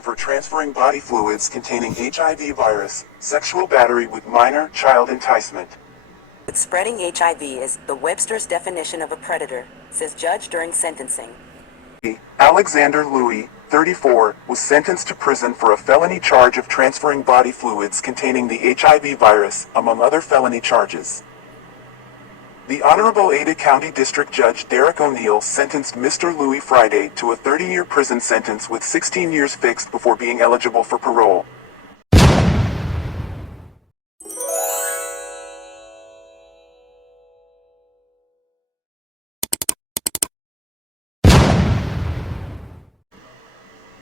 For transferring body fluids containing HIV virus, sexual battery with minor, child enticement. Spreading HIV is the Webster's definition of a predator, says judge during sentencing. Alexander Louis, 34, was sentenced to prison for a felony charge of transferring body fluids containing the HIV virus, among other felony charges. The Honorable Ada County District Judge Derek O'Neill sentenced Mr. Louis Friday to a 30-year prison sentence with 16 years fixed before being eligible for parole.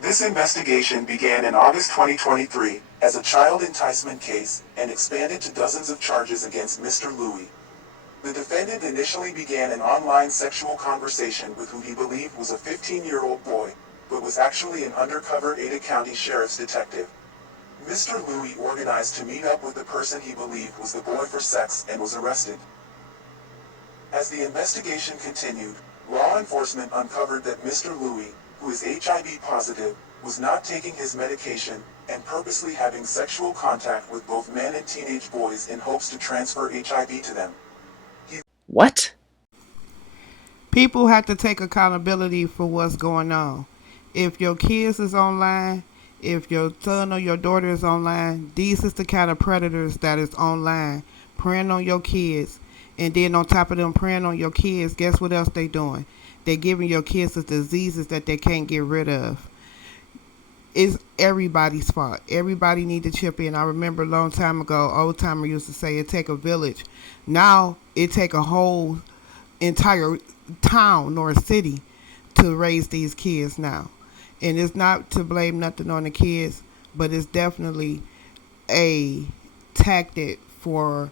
This investigation began in August 2023 as a child enticement case and expanded to dozens of charges against Mr. Louis. The defendant initially began an online sexual conversation with who he believed was a 15-year-old boy, but was actually an undercover Ada County Sheriff's detective. Mr. Louis organized to meet up with the person he believed was the boy for sex and was arrested. As the investigation continued, law enforcement uncovered that Mr. Louis, who is HIV positive, was not taking his medication and purposely having sexual contact with both men and teenage boys in hopes to transfer HIV to them. What? People have to take accountability for what's going on. If your kids is online, if your son or your daughter is online, these is the kind of predators that is online, preying on your kids. And then on top of them preying on your kids, guess what else they doing? They giving your kids the diseases that they can't get rid of. It's everybody's fault. Everybody need to chip in. I remember a long time ago, old timer used to say it take a village. Now it take a whole entire town or a city to raise these kids now. And it's not to blame nothing on the kids, but it's definitely a tactic for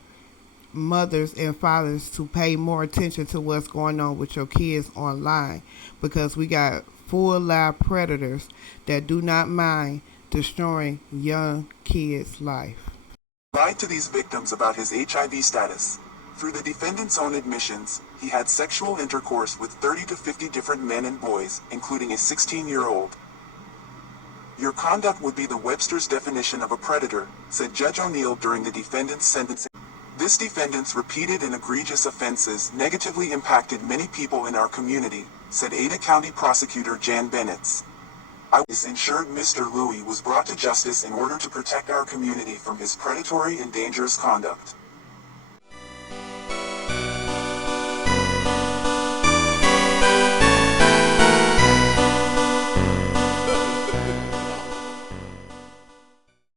mothers and fathers to pay more attention to what's going on with your kids online, because we got full live predators that do not mind destroying young kids' life. Lied to these victims about his HIV status. Through the defendant's own admissions, he had sexual intercourse with 30 to 50 different men and boys, including a 16-year-old. Your conduct would be the Webster's definition of a predator, said Judge O'Neill during the defendant's sentencing. This defendant's repeated and egregious offenses negatively impacted many people in our community, said Ada County Prosecutor Jan Bennett. I was ensured Mr. Louis was brought to justice in order to protect our community from his predatory and dangerous conduct.